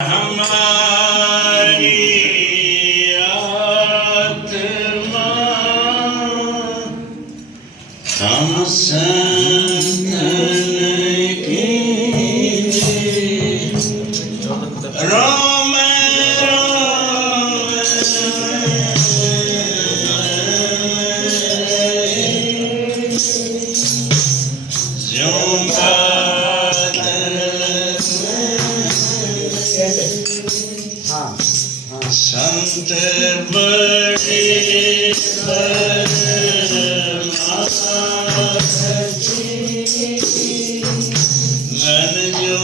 हमारी आत्मा हम संतन की रोम संत बड़े मन जो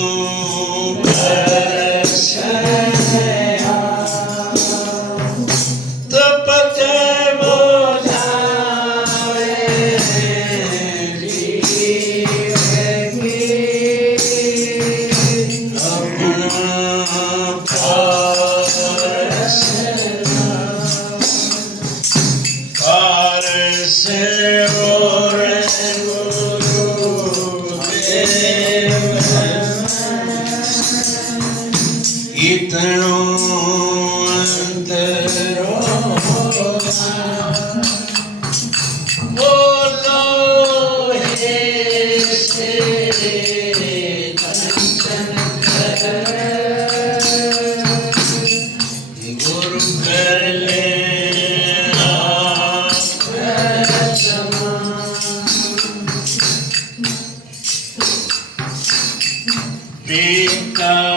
तो पके इतनो अंतरो बोलो हे से कंचन गुरु कर ले पिता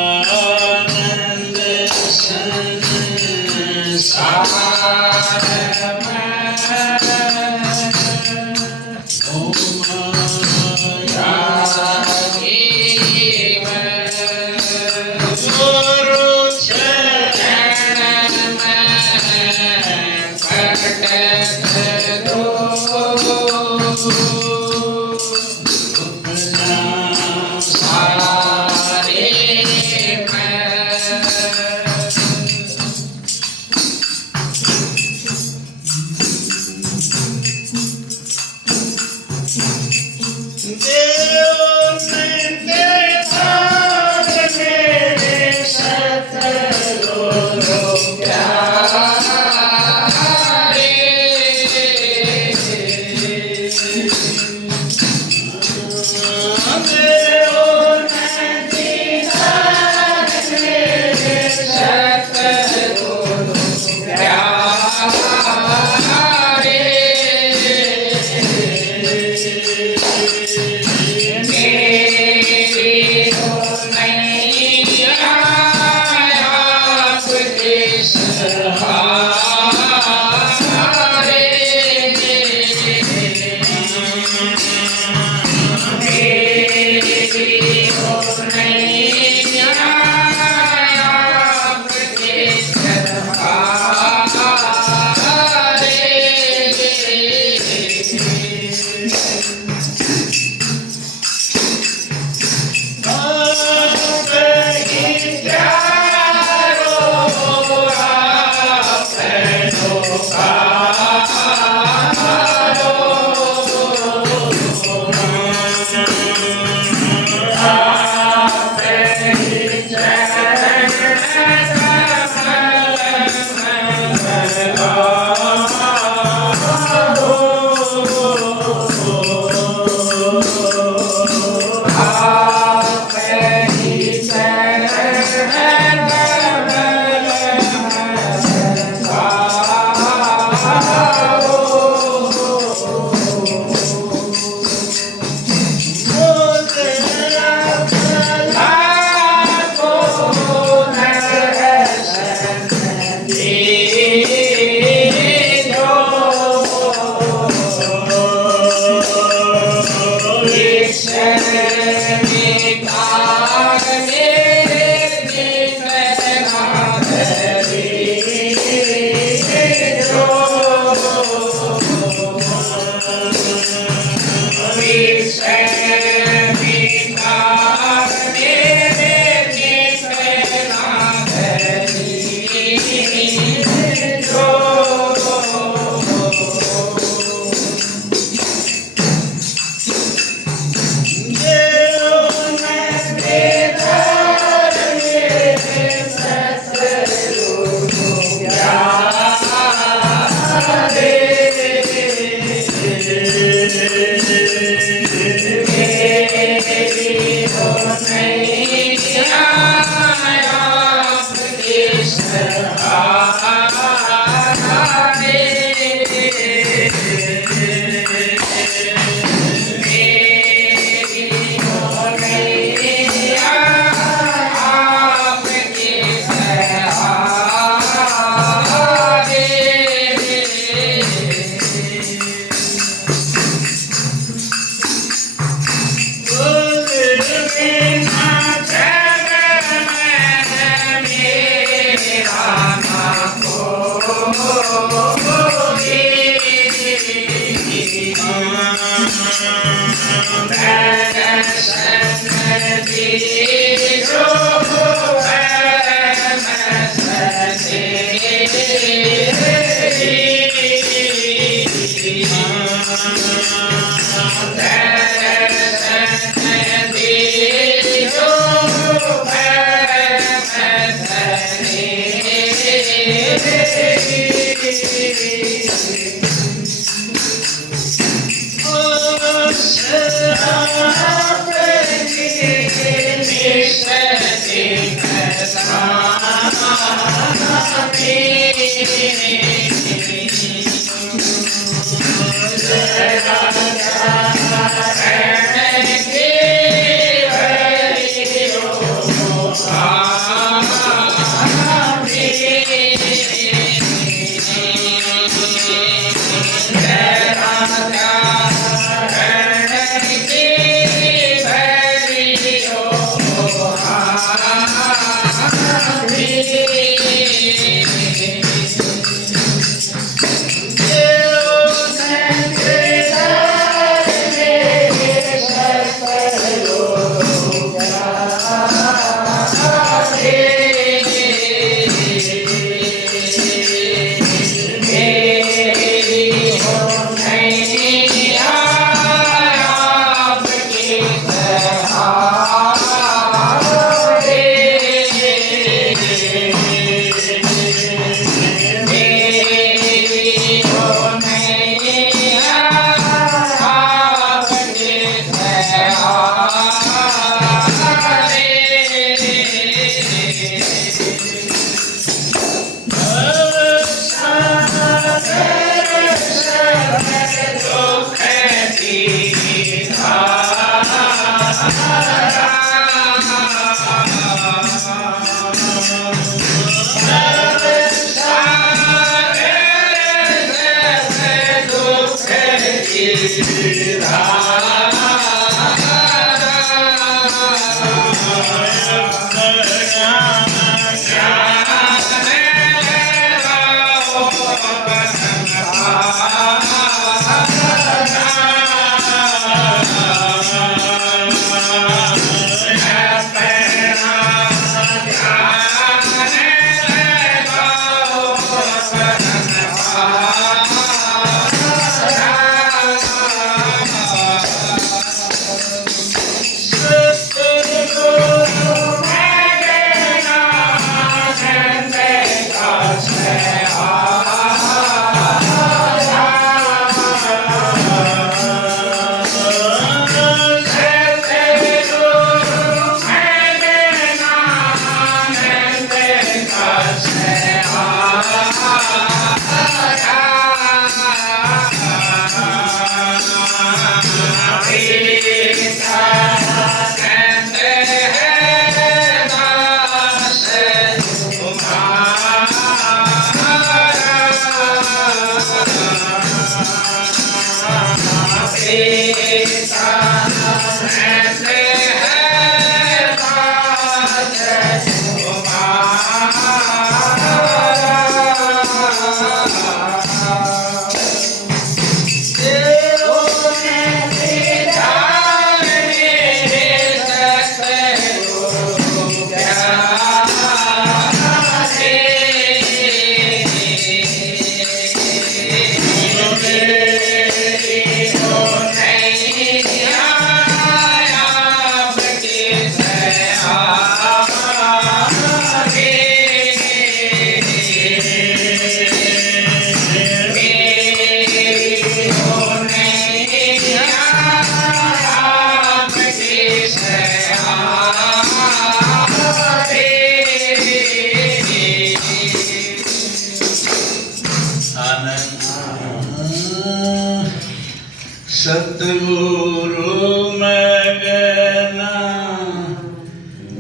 सतगुरु मगना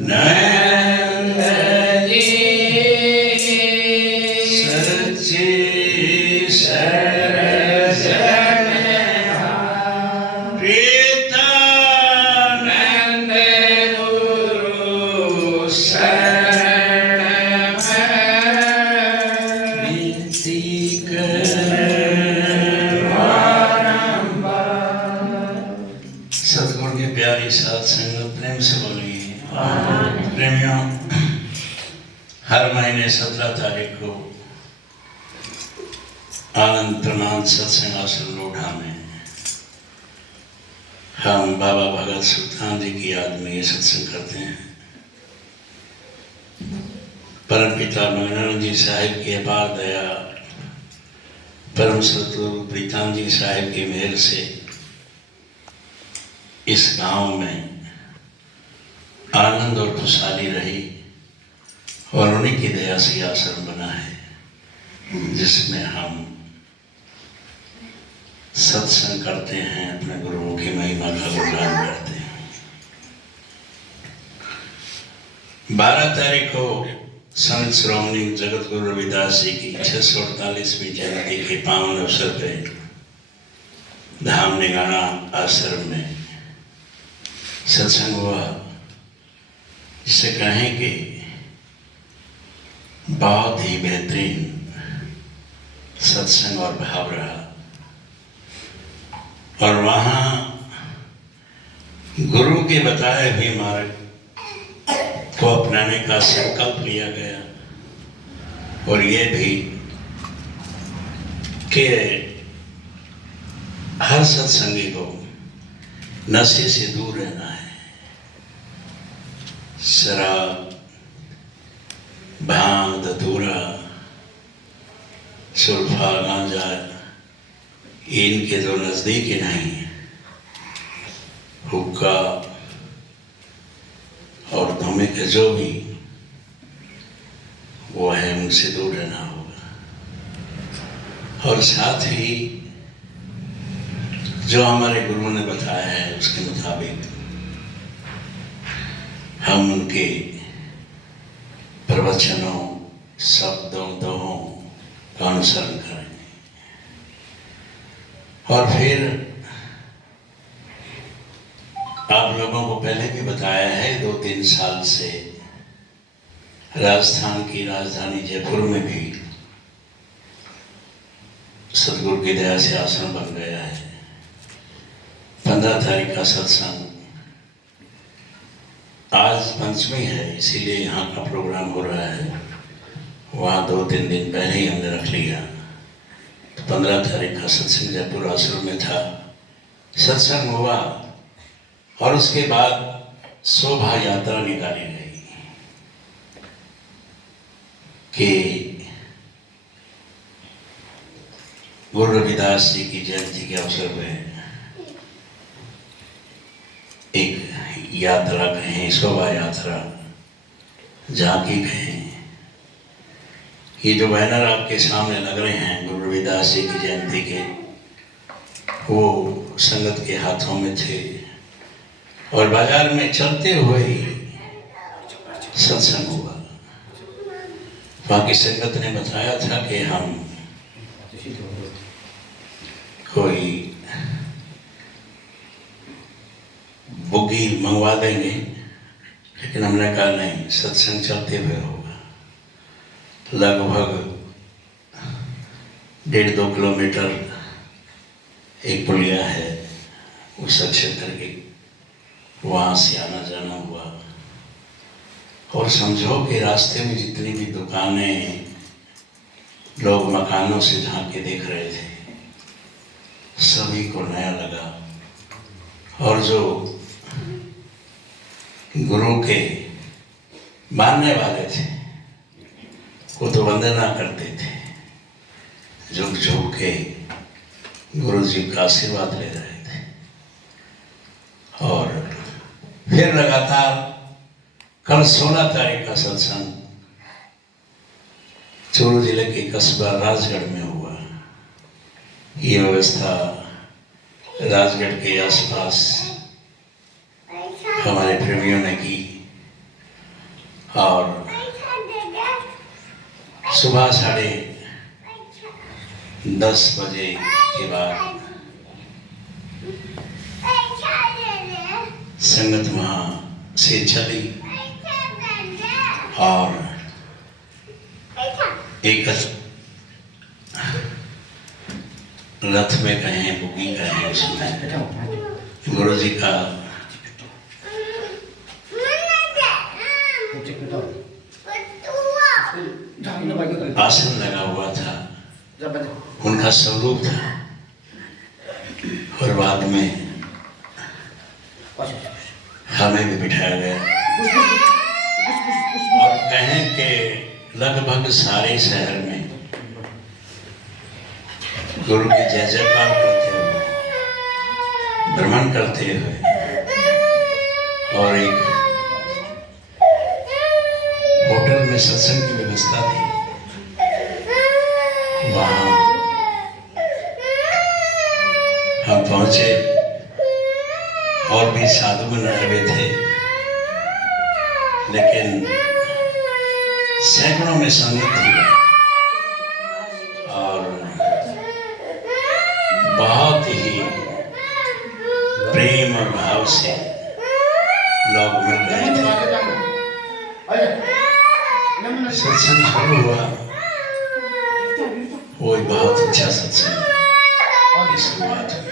नंद जी सच्ची सरजन प्रीतानंद गुरु शरण नीति सतगुरु की प्यारी साथ संगत प्रेम से बोलिए प्रेमियों। हर महीने 17 तारीख को आनंद प्रणाम सत्संग आश्रम लोढ़ा में हम बाबा भगत सुल्तान जी की याद में ये सत्संग करते हैं। परम पिता मंगनानंद जी साहिब की अपार दया, परम सतगुरु प्रीतम जी साहिब की मेहर से इस गांव में आनंद और खुशहाली रही और उन्हीं की दया से आश्रम बना है, जिसमें हम सत्संग करते हैं, अपने गुरुओं की महिमा का गुणगान करते हैं। 12 तारीख को संत श्रोमणी जगत गुरु रविदास जी की 648वीं जयंती के पावन अवसर पे धाम निगाना आश्रम में सत्संग हुआ, जिसे कहें कि बहुत ही बेहतरीन सत्संग और भाव रहा। और वहाँ गुरु के बताए हुए मार्ग को अपनाने का संकल्प लिया गया, और ये भी कि हर सत्संगी को नशे से दूर रहना है। शराब, भांग, धतूरा, सुल्फा, गांजा, इनके तो नजदीक ही नहीं। हुक्का और धुएं के जो भी वो है, उनसे दूर रहना होगा। और साथ ही जो हमारे गुरुओं ने बताया है उसके मुताबिक हम उनके प्रवचनों, शब्दों, दोहों का अनुसरण करेंगे। और फिर आप लोगों को पहले भी बताया है, 2-3 साल से राजस्थान की राजधानी जयपुर में भी सतगुरु की दया से आश्रम बन गया है। 15 तारीख का सत्संग, आज पंचमी है इसीलिए यहाँ का प्रोग्राम हो रहा है। वहाँ 2-3 दिन पहले ही हमने रख लिया। तो 15 तारीख का सत्संग जयपुर आश्रम में था। सत्संग हुआ और उसके बाद शोभा यात्रा निकाली गई कि गुरु रविदास जी की जयंती के अवसर में एक यात्रा कहें, शोभा यात्रा, झांकी कहें। ये जो बैनर आपके सामने लग रहे हैं गुरु रविदास जी की जयंती के, वो संगत के हाथों में थे और बाजार में चलते हुए ही सत्संग हुआ। वहाँ की संगत ने बताया था कि हम कोई बुगी मंगवा देंगे, लेकिन हमने कहा नहीं, सत्संग चलते हुए होगा। लगभग 1.5-2 किलोमीटर एक पुलिया है, उस क्षेत्र की, वहाँ से आना जाना हुआ। और समझो कि रास्ते में जितनी भी दुकानें, लोग मकानों से झांक के देख रहे थे, सभी को नया लगा। और जो गुरु के मानने वाले थे वो तो वंदना करते थे, झुक झुक के गुरु जी का आशीर्वाद ले रहे थे। और फिर लगातार कल 16 तारीख का सत्संग चूरू जिले के कस्बा राजगढ़ में हुआ। ये व्यवस्था राजगढ़ के आसपास हमारे प्रेमियों ने की। और सुबह 10:30 बजे के बाद संगत वहाँ से चली और एक रथ में कहें, बुगी कहें, उसमें गुरु जी का आसन लगा हुआ था, उनका स्वरूप था। और बाद में हमें भी बिठाया गया और कहें कि लगभग सारे शहर में गुरु की जय जयकार करते हुए, भ्रमण करते हुए, और एक होटल में सत्संग की व्यवस्था थी, वहां हम पहुंचे और भी साधु बनाए हुए थे, लेकिन सैकड़ों में संगत थी और बहुत ही प्रेम और भाव से लोग मिल रहे थे। सत्संग शुरू हुआ, वो एक बहुत अच्छा सत्संग की शुरुआत हुई।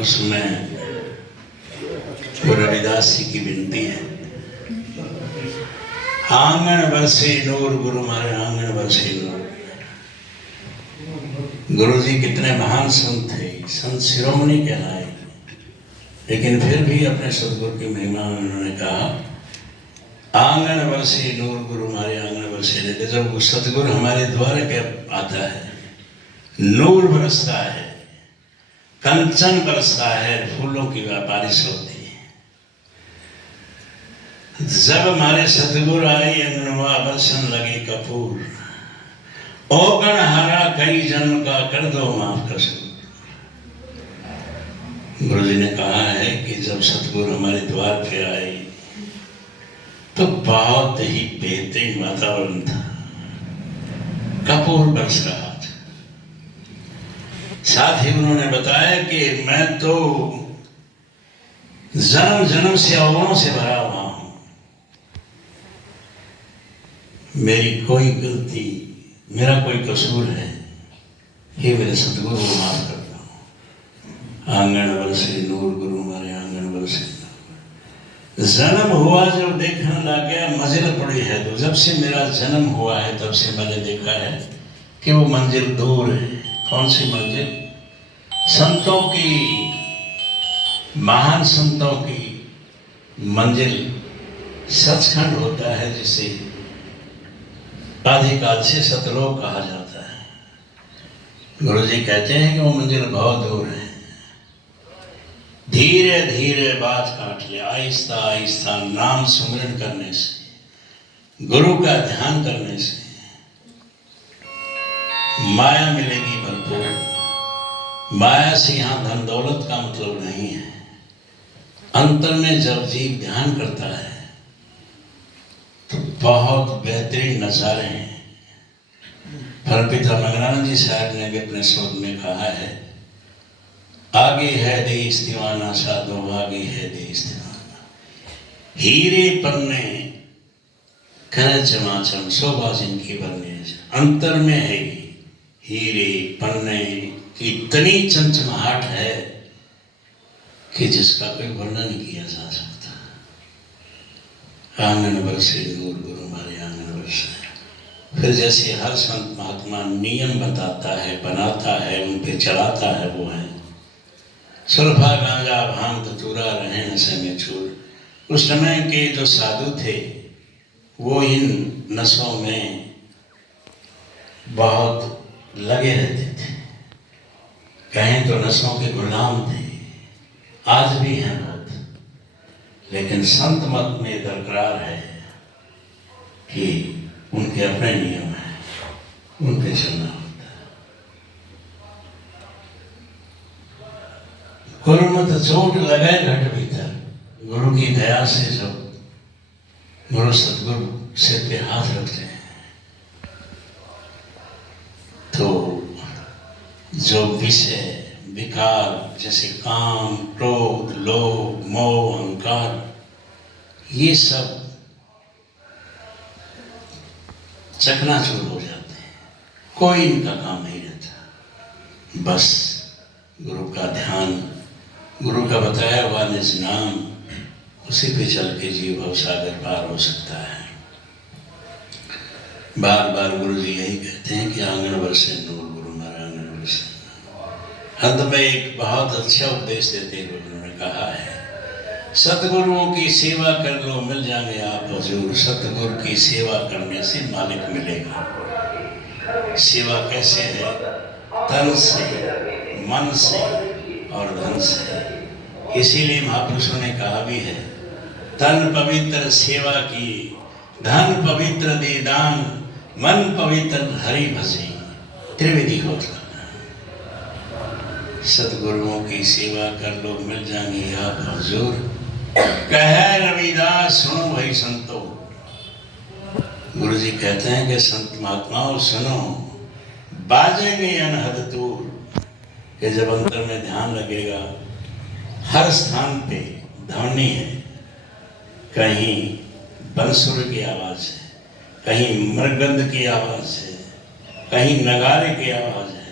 उसमें रविदास जी की विनती है, आंगन बरसे नूर गुरु मारे आंगन बरसे नूर। गुरु जी कितने महान संत थे, संत शिरोमणि कहलाए, लेकिन फिर भी अपने सदगुरु की महिमा में उन्होंने कहा आंगन बरसे नूर गुरु मारे आंगन बरसे। लेकिन जब सदगुरु हमारे द्वार पे आता है, नूर बरसता है, कंचन बरसता है, फूलों की बारिश होती है। जब हमारे सदगुरु आए अंगनवा बरसन लगे कपूर, ओगण हारा कई जन्म का कर दो माफ कसूर। गुरु जी ने कहा है कि जब सतगुरु हमारे द्वार पे आए तो बहुत ही बेहतरीन वातावरण था, कपूर बरस रहा था। साथ ही उन्होंने बताया कि मैं तो जन्म जन्म से अवगुणों से भरा हुआ हूं, मेरी कोई गलती, मेरा कोई कसूर है, हे मेरे सतगुरु को माफ करता हूं। आंगन बरसे नूर गुरु मारे आंगन बरसे। जन्म हुआ जब देखने लग गया मंजिल पड़ी है, तो जब से मेरा जन्म हुआ है तब से मैंने देखा है कि वो मंजिल दूर है। कौन सी मंजिल? संतों की, महान संतों की मंजिल सचखंड होता है, जिसे आदिकाल से सतलोक कहा जाता है। गुरु जी कहते हैं कि वो मंजिल बहुत दूर है। धीरे धीरे बात काट ले, आहिस्ता आहिस्ता नाम सुमिरन करने से, गुरु का ध्यान करने से माया मिलेगी भरपूर। माया से यहाँ धन दौलत का मतलब नहीं है। अंतर में जब जीव ध्यान करता है तो बहुत बेहतरीन नजारे हैं। परमपिता मंगलानंद जी साहब ने भी अपने शोध में कहा है, आगे है देश दीवाना साधो, आगे है देश दीवाना। हीरे पन्ने करे चमाचम, शोभा जिनकी बनने। अंतर में है हीरे पन्ने की इतनी चमचमाहट है कि जिसका कोई वर्णन नहीं किया जा सकता। आंगन बरसे नूर गुरु मारे आंगन बरसे। फिर जैसे हर संत महात्मा नियम बताता है, बनाता है, उन पे चलाता है, वो है सुरभा गांजा भांग धतूरा रहे नशे में चूर। उस समय के जो साधु थे वो इन नशों में बहुत लगे रहते थे, कहें तो नशों के गुलाम थे, आज भी हैं बहुत। लेकिन संत मत में दरकरार है कि उनके अपने नियम हैं, उन पे चलना होता है। गुरु मत चोट लगे घट भीतर। गुरु की दया से जब गुरु सतगुरु सिर पे हाथ रखते हैं तो जो विषय विकार जैसे काम, क्रोध, लोभ, मोह, अहंकार, ये सब चकनाचूर हो जाते हैं, कोई इनका काम नहीं रहता। बस गुरु का ध्यान, गुरु का बताया हुआ निज नाम, उसी पे चल के जीव भवसागर पार हो सकता है। बार बार गुरु जी यही कहते हैं कि आंगन बरसे नूर गुरु मारा आंगन बरसे। अंत में एक बहुत अच्छा उपदेश देते हुए उन्होंने कहा है, सतगुरुओं की सेवा कर लो मिल जाएंगे आप हुजूर। सतगुरु की सेवा करने से मालिक मिलेगा। सेवा कैसे है? तन से, मन से और धन से। इसीलिए महापुरुषों ने कहा भी है, तन पवित्र सेवा की, धन पवित्र दे दान, मन पवित्र हरि भजे। त्रिविधि होता। सतगुरुओं की सेवा कर लो मिल जाएंगे आप हुजूर। कहे रविदास सुनो भाई संतो। गुरु जी कहते हैं कि संत महात्माओं सुनो, बाजेंगे अनहद दूर। कि जब अंतर में ध्यान लगेगा, हर स्थान पे ध्वनि है। कहीं बंसुर की आवाज है, कहीं मृगंध की आवाज है, कहीं नगारे की आवाज है।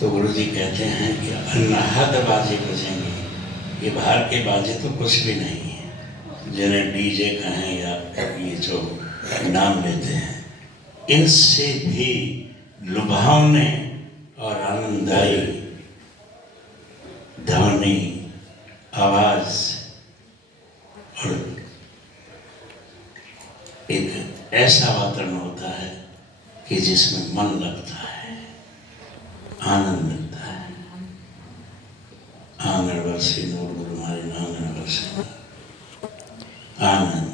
तो गुरु जी कहते हैं कि अनहद बाजे बजेंगे। ये बाहर के बाजे तो कुछ भी नहीं है, जिन्हें डीजे कहें या ये जो नाम लेते हैं, इनसे भी लुभावने और आनंददायी ध्वनि, आवाज और एक ऐसा वातावरण होता है कि जिसमें मन लगता है, आनंद मिलता है। आंगन वर्षी नूर गुरु मारी आंगन वर्षी आनंद।